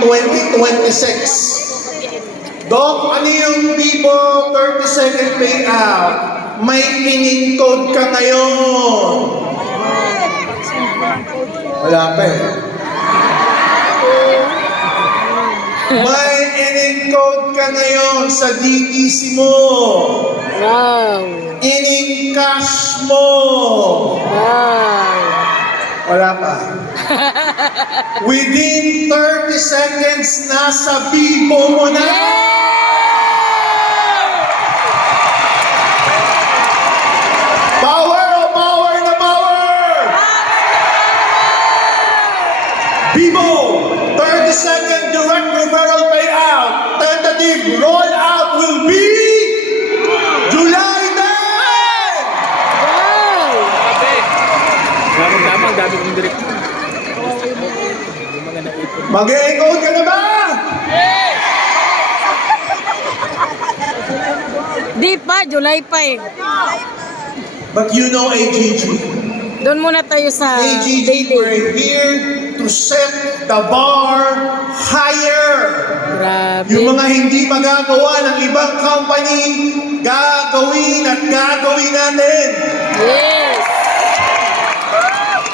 2026. Doc, ano yung Vivo 30-second payout? May in-encode ka ngayon. Wala pa eh. May in-encode ka ngayon sa DTC mo. Wow. In-cash mo. Wow. Wala pa. Within 30 seconds, nasa Vivo mo na. Power o power na power! Vivo, 30-second direct referral payout. Tentative rollout will be July 10! Wow. Tama, ang dami kong direct. Mag-e-encode ka na ba? Di pa, July pa eh. But you know AGG. Doon muna tayo sa AGG, daily. we're here to set the bar higher. Grabe. Yung mga hindi magagawa ng ibang company, gagawin at gagawin natin. Yes.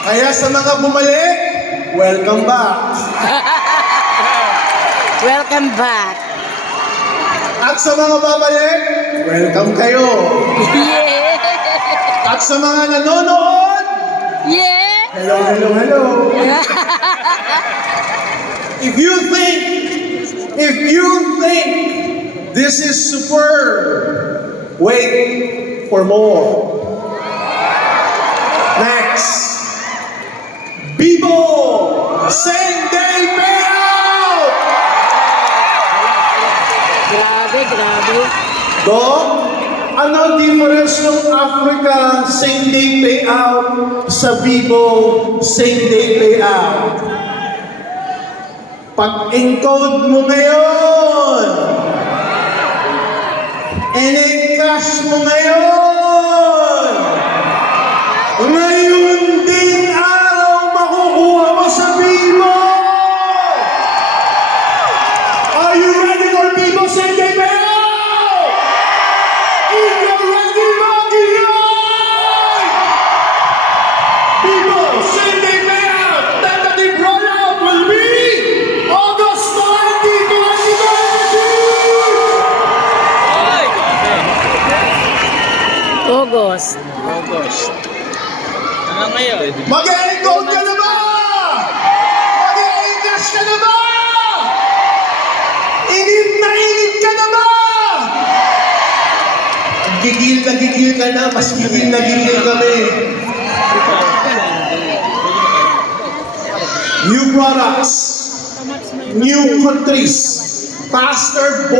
Kaya sa mga bumalik, welcome back. Welcome back. At sa mga babalik, welcome kayo. Yeah. At sa mga nanonood, Yeah. hello, hello, hello. If you think this is superb, wait for more. Next, Vivo same-day payout. Grabe. Doc, ano difference ng Africa same-day payout sa Vivo same-day payout? Pag-encode mo ngayon, in-cash mo ngayon, ngayon din araw makukuha mo sa Vivo! Are you ready for Vivo same-day payout? If you're ready, mag-iyon! Vivo same-day payout! Tentative rollout will be August 2026! August. Ano ngayon? Mag-e-encode ka na ba? Mag-e-encash ka na ba? Init na init ka na ba? Gigil ka na, mas gigil kami. New products, new countries, faster